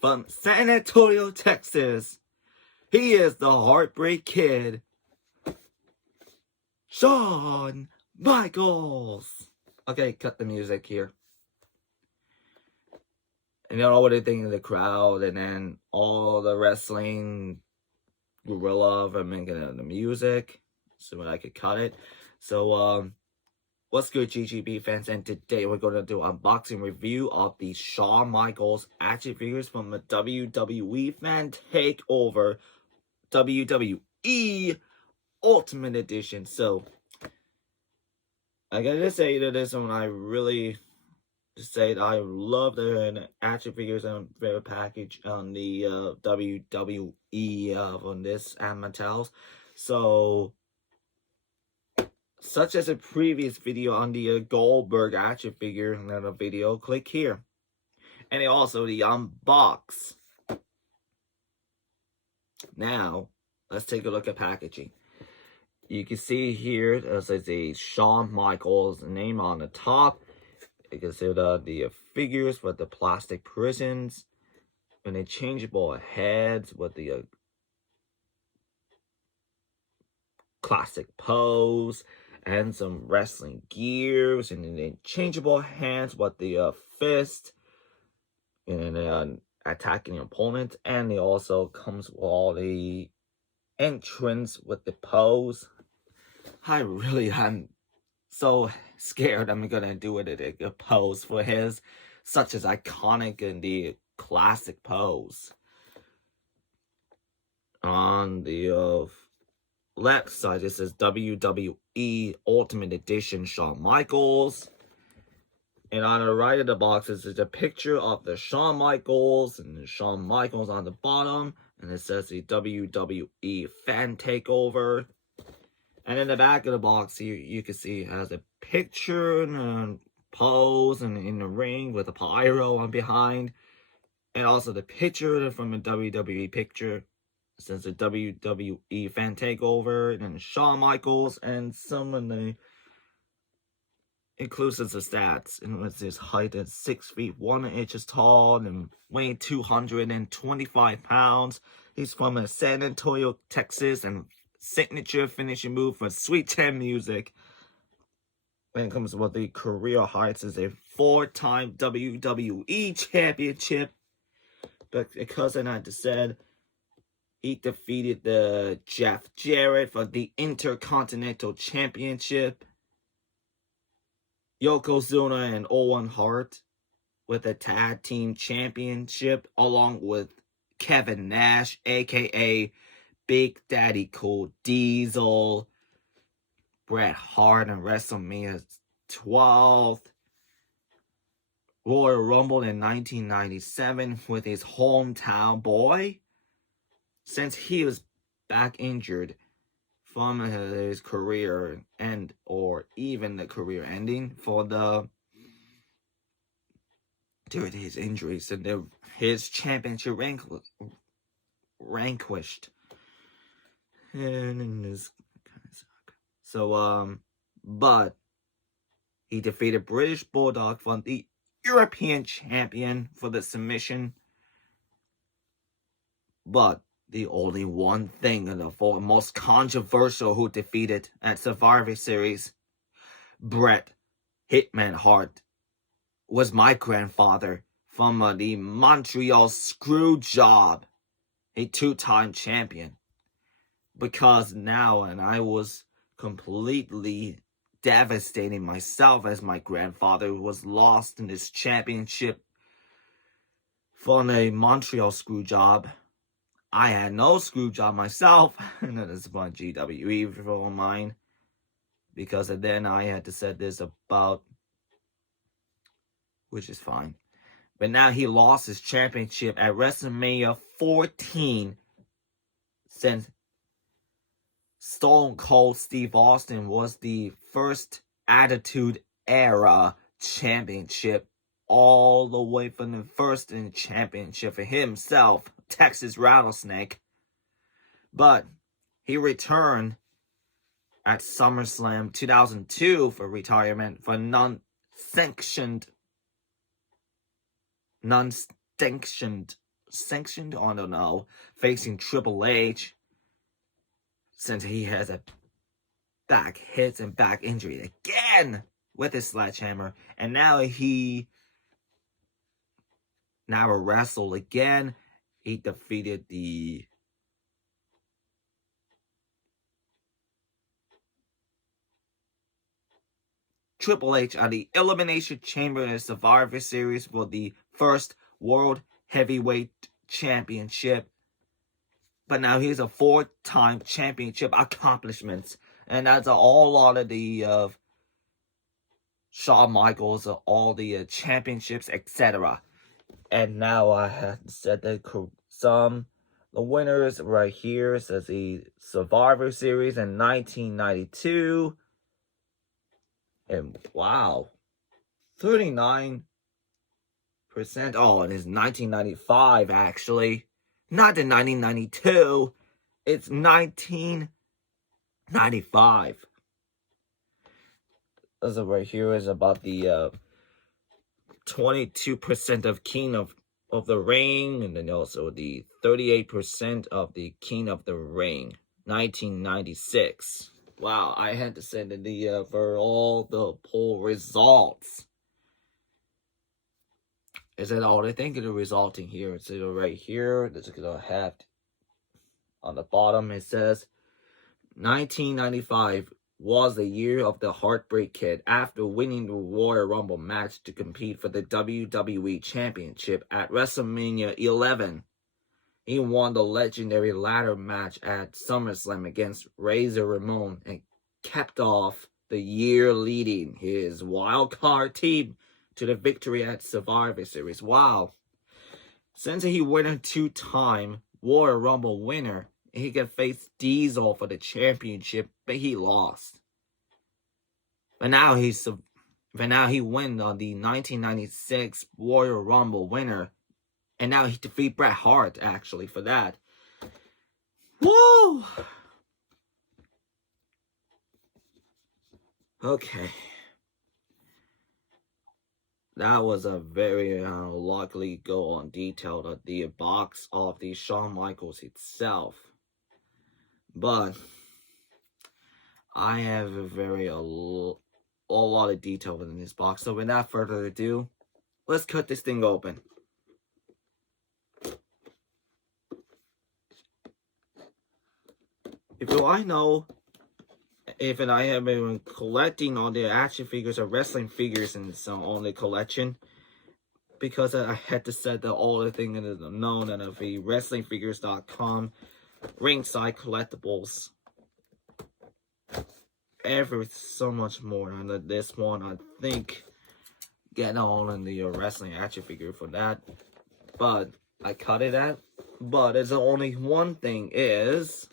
from San Antonio, Texas. He is the Heartbreak Kid, Shawn Michaels. Okay, cut the music here. And then all the thing in the crowd, and then all the wrestling gorilla for making the music, so I could cut it. So what's good, GGB fans? And today we're going to do an unboxing review of the Shawn Michaels action figures from the WWE Fan Takeover WWE Ultimate Edition. So I gotta say that this one I really say that I love the action figures and their package on the WWE on this and Mattel's. So, such as a previous video on the Goldberg action figure, another video, click here. And also the unbox. Now, let's take a look at packaging. You can see here, there's a Shawn Michaels name on the top. You can see the figures with the plastic prisons, and the changeable heads with the classic pose, and some wrestling gears, and then changeable hands with the fist, and attacking the opponent. And it also comes with all the entrance with the pose. I really am so scared I'm gonna do it at a pose for his such as iconic and the classic pose. On the left side it says WWE Ultimate Edition Shawn Michaels, and on the right of the box is a picture of the Shawn Michaels, and the Shawn Michaels on the bottom, and it says the WWE Fan Takeover. And in the back of the box, you can see it has a picture and a pose and in the ring with a pyro on behind. And also the picture from the WWE picture. It says the WWE Fan Takeover, and then Shawn Michaels, and some of the includes the stats. And with his height at 6 feet 1 inches tall and weighing 225 pounds. He's from San Antonio, Texas, and signature finishing move for Sweet 10 music. When it comes to what the career heights is a 4-time WWE championship. But because I had to said he defeated the Jeff Jarrett for the Intercontinental Championship. Yokozuna and Owen Hart with the Tag Team Championship, along with Kevin Nash, aka Big Daddy Cool Diesel, Bret Hart in WrestleMania 12th, Royal Rumble in 1997 with his hometown boy, since he was back injured from his career end, or even the career ending for due to his injuries, and his championship vanquished. And this kind of suck. So but he defeated British Bulldog for the European champion for the submission. But the only one thing, and the most controversial who defeated at Survivor Series, Bret Hitman Hart, was my grandfather from the Montreal Screwjob, a 2-time champion. Because now, and I was completely devastating myself as my grandfather was lost in this championship from a Montreal Screwjob. I had no screw job myself, and that is about GWE for mine, because then I had to say this about, which is fine. But now he lost his championship at WrestleMania 14, since Stone Cold Steve Austin was the first Attitude Era championship, all the way from the first in championship for himself, Texas Rattlesnake. But he returned at SummerSlam 2002 for retirement for non-sanctioned sanctioned, I don't know, facing Triple H, since he has a back hits and back injury again with his sledgehammer, and now he wrestled again. He defeated the Triple H at the Elimination Chamber in the Survivor Series for the first World Heavyweight Championship. But now he's a 4-time championship accomplishments, and that's a whole lot of the Shawn Michaels, all the championships, etc. And now I have said that the winners right here says the Survivor Series in 1992. And wow, 39%. Oh, it is 1995 actually. Not in 1992. It's 1995. This right here is about the 22% of King of the Ring, and then also the 38% of the King of the Ring, 1996. Wow, I had to send in the for all the poll results. Is that all? I think the resulting here. It's right here. This is gonna have on the bottom. It says 1995 was the year of the Heartbreak Kid after winning the Royal Rumble match to compete for the WWE Championship at WrestleMania 11. He won the legendary ladder match at SummerSlam against Razor Ramon and capped off the year leading his wildcard team to the victory at Survivor Series. Wow. Since he won a 2-time Royal Rumble winner, he could face Diesel for the championship, but he lost. But now he won on the 1996 Royal Rumble winner, and now he defeat Bret Hart actually for that. Whoa! Okay. That was a very luckily go on detail of the box of the Shawn Michaels itself. But I have a lot of detail within this box. So without further ado, let's cut this thing open. If I have been collecting all the action figures or wrestling figures and so on the collection, because I had to set all the things that are known at the wrestlingfigures.com, ringside collectibles, so much more. And this one, I think, getting on in the wrestling action figure for that, but I cut it out. But there's only one thing is,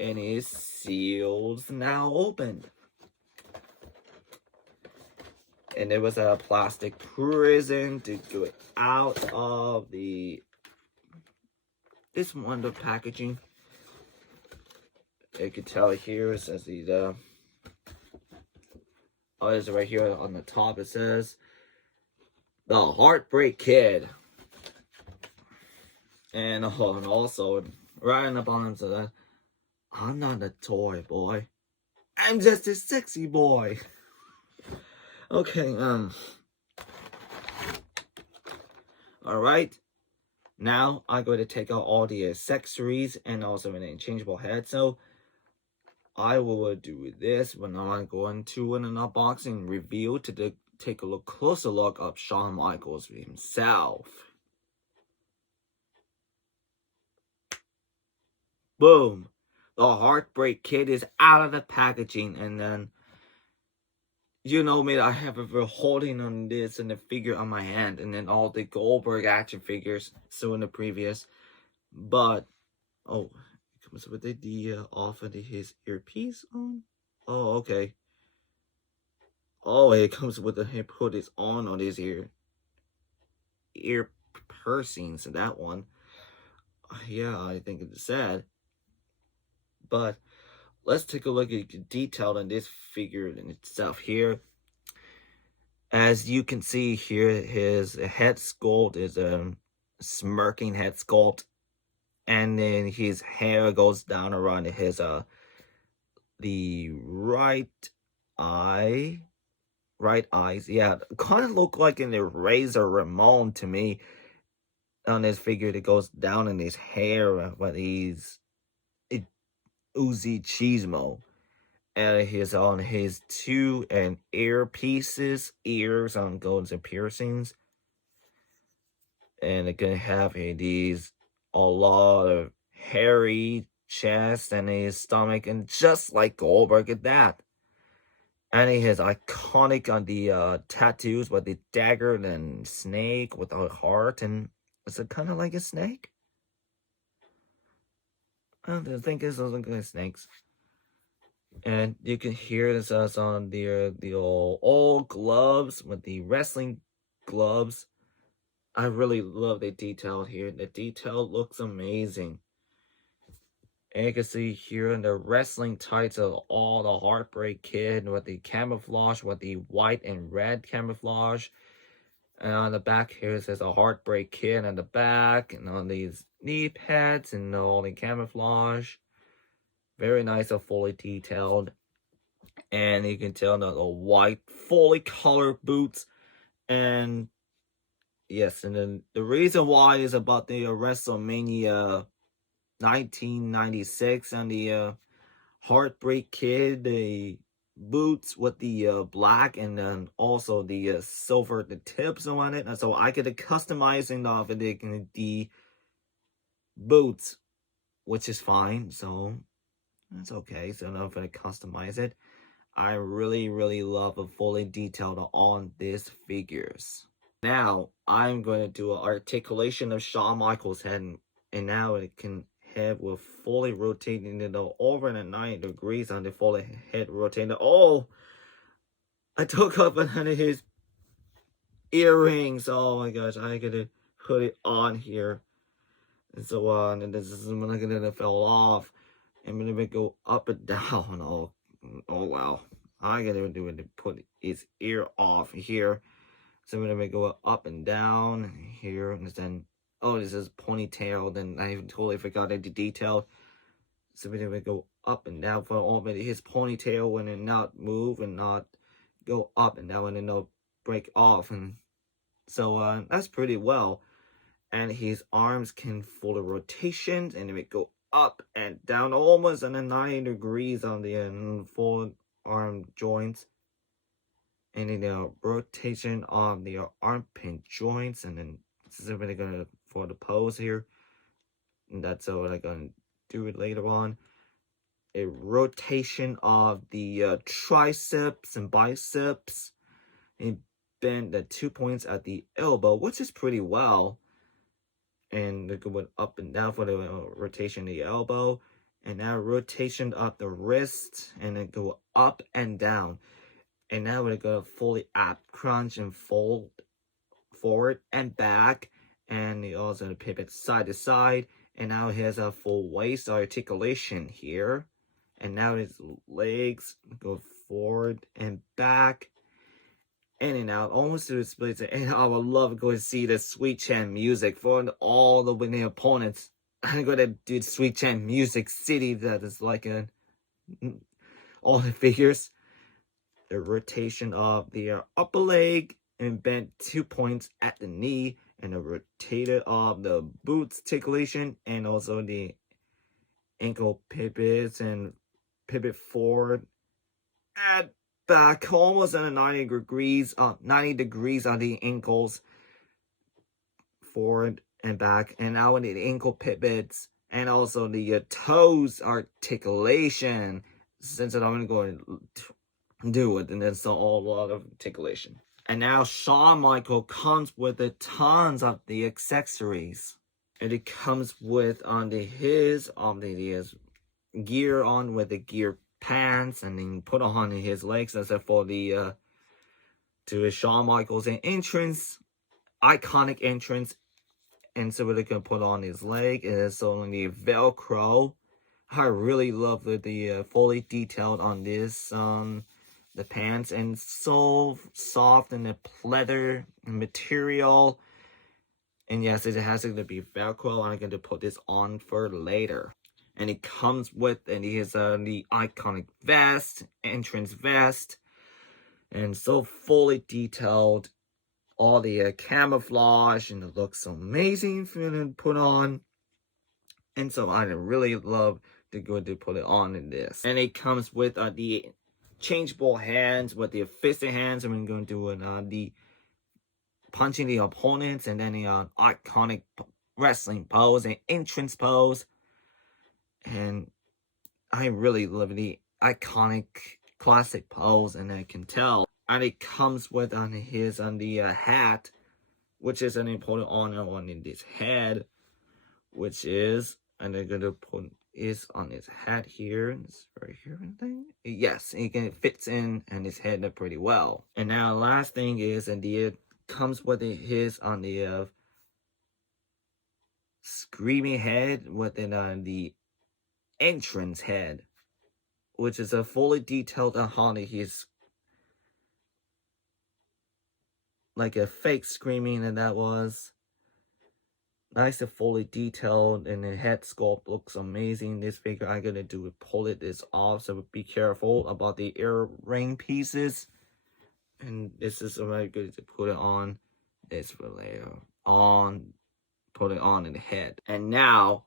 and his seals now opened. And there was a plastic prison to get out of this one, the packaging. You can tell here, it says it's right here on the top, it says, The Heartbreak Kid. And also, right on the bottom of that, I'm not a toy boy. I'm just a sexy boy. Okay, alright. Now, I'm going to take out all the accessories and also an interchangeable head. So, I will do this when I'm going to an unboxing review to take a closer look of Shawn Michaels himself. Boom. The Heartbreak Kid is out of the packaging, and then you know me, I have a holding on this and the figure on my hand, and then all the Goldberg action figures, so in the previous, but oh, it comes with the off of his earpiece on. Oh, okay. Oh, it comes with he put his on his ear piercings. So that one, yeah, I think it's sad. But let's take a look at the detail on this figure in itself here. As you can see here, his head sculpt is smirking head sculpt, and then his hair goes down around his the right eyes. Yeah, kind of look like an Eraser Ramon to me on his figure that goes down in his hair, but he's Uzi Chismo. And he's on his two and earpieces, ears on golds and piercings. And it can have these a lot of hairy chest and his stomach, and just like Goldberg at that. And he has iconic on the tattoos with the dagger and snake with a heart, and is it kind of like a snake? I think it's looking like snakes. And you can hear this us on the old gloves with the wrestling gloves. I really love the detail here. The detail looks amazing. And you can see here in the wrestling tights of all the Heartbreak Kid with the camouflage, with the white and red camouflage. And on the back here it says a Heartbreak Kid on the back, and on these knee pads and all the camouflage. Very nice and fully detailed. And you can tell the white, fully colored boots. And yes, and then the reason why is about the WrestleMania 1996 and the Heartbreak Kid, the boots with the black and then also the silver, the tips on it. And so I could customizing of the boots, which is fine. So that's okay. So now if I customize it, I really, really love a fully detailed on these figures. Now, I'm going to do an articulation of Shawn Michaels' head, and now it can head will fully rotating it over 90 degrees on the fully head rotating. Oh, I took up under his earrings. Oh my gosh, I gotta put it on here. And so on, and this is when I gonna fall off. I'm gonna go up and down. Oh wow. I gotta do it to put his ear off here. So I'm gonna go up and down here, and then this is ponytail. Then I totally forgot the detail. So we're gonna go up and down for all of his ponytail when it not move and not go up and down and then not break off, and so that's pretty well. And his arms can full of rotations, and it go up and down almost in a 90 degrees on the full arm joints, and then the rotation on the armpit joints, and then this is really gonna for the pose here, and that's what I'm gonna do it later on. A rotation of the triceps and biceps, and bend the 2 points at the elbow, which is pretty well. And they're going up and down for the rotation of the elbow, and now rotation of the wrist, and then go up and down. And now we're gonna fully ab crunch and fold forward and back, and you also pivot side to side. And now he has a full waist articulation here, and now his legs go forward and back, in and out, almost to the splits. And I would love to go and see the Sweet Chant music for all the winning opponents. I'm gonna do Sweet Chant Music City, that is like all the figures. The rotation of the upper leg and bent 2 points at the knee, and the rotated of the boots articulation, and also the ankle pivots and pivot forward and back almost at a 90 degrees on the ankles, forward and back, and now in the ankle pivots, and also the toes articulation. Since I'm going to do it, and that's a lot of articulation. And now Shawn Michael comes with a tons of the accessories, and it comes with his gear on with the gear pants, and then put on his legs as for the to Shawn Michaels entrance, iconic entrance. And so we're gonna put on his leg, and it's only the Velcro. I really love the fully detailed on this the pants, and so soft and the pleather material, And yes, it has to be Velcro. I'm going to put this on for later. And it comes with, and it is the iconic vest, entrance vest, and so fully detailed. All the camouflage, and it looks amazing for you to put on. And so I really love to go to put it on in this. And it comes with the changeable hands, with the fisted hands. I'm going to do the punching the opponents, and then the iconic wrestling pose and entrance pose. And I really love the iconic classic pose, and I can tell. And it comes with the hat, which is an important honor on in this head, which is, and they're gonna put is on his hat here, it's right here and thing. Yes, it fits in and his head pretty well. And now last thing is, and it comes with his on the screaming head within the entrance head, which is a fully detailed on how he's like a fake screaming, and that was nice and fully detailed, and the head sculpt looks amazing. This figure I'm gonna do is pull this off, so be careful about the earring pieces. And this is very good to put it on. This for later on, put it on in the head. And now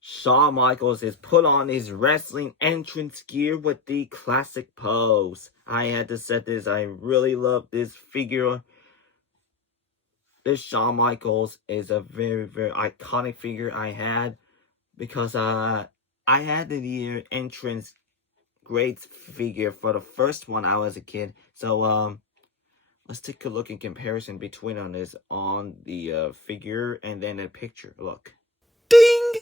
Shawn Michaels is put on his wrestling entrance gear with the classic pose. I had to set this. I really love this figure. This Shawn Michaels is a very, very iconic figure I had, because I had the entrance great figure for the first one I was a kid. So let's take a look in comparison between on the figure and then a picture. Look. Ding!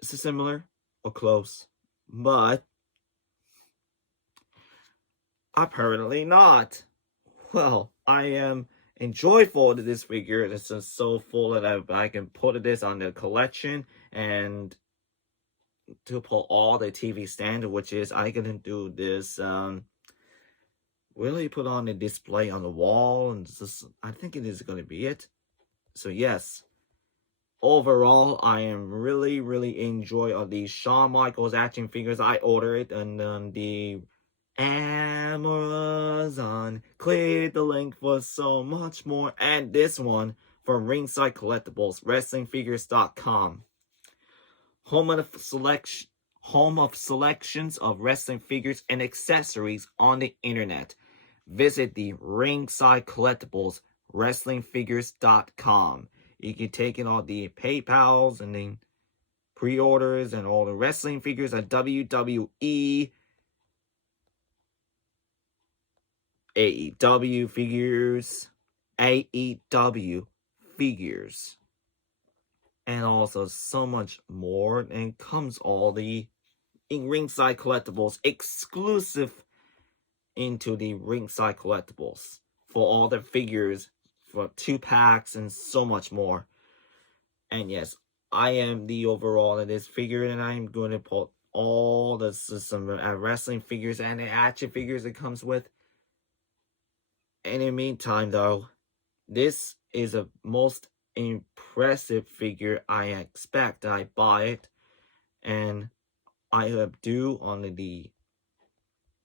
Is it similar or close? But apparently not. Well, I am enjoyful to this figure. It's just so full that I can put this on the collection, and to put all the TV stand, which is I gonna do this really put on a display on the wall, and just, I think it is gonna be it. So yes, overall I am really enjoy all these Shawn Michaels action figures. I ordered it on the Amazon. Click the link for so much more, and this one from Ringside Collectibles, WrestlingFigures.com. Home of selections of wrestling figures and accessories on the internet. Visit the Ringside Collectibles, WrestlingFigures.com. You can take in all the PayPals and the pre-orders and all the wrestling figures at WWE, AEW figures, and also so much more. And comes all the Ringside Collectibles exclusive into the Ringside Collectibles for all the figures, for 2-packs and so much more. And yes, I am the overall of this figure, and I'm going to put all the some wrestling figures and the action figures it comes with. And in the meantime, though, this is a most impressive figure. I expect I buy it, and I have due on the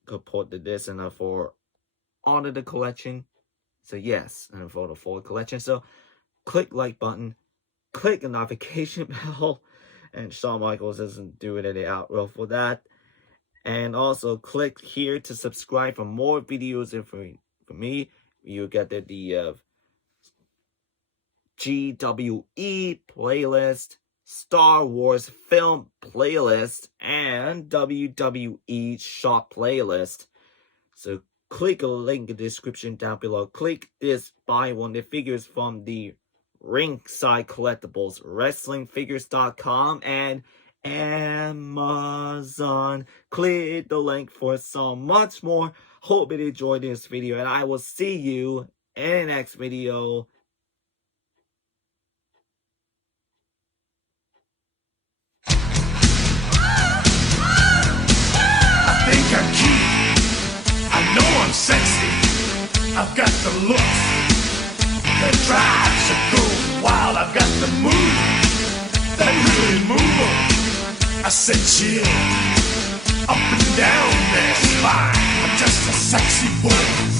could put this in for onto the collection. So yes, and for the full collection. So click like button, click the notification bell, and Shawn Michaels isn't doing any outro for that. And also click here to subscribe for more videos. And for me, you get the GWE playlist, Star Wars film playlist, and WWE shop playlist. So click a link in the description down below. Click this, buy one of the figures from the Ringside Collectibles, WrestlingFigures.com, and Amazon. Click the link for so much more. Hope you enjoyed this video, and I will see you in the next video. I think I'm cute. know I'm sexy. I've got the look that drives a girl wild. I've got the move that really move 'em. I said chill, up and down their spine. I'm just a sexy boy.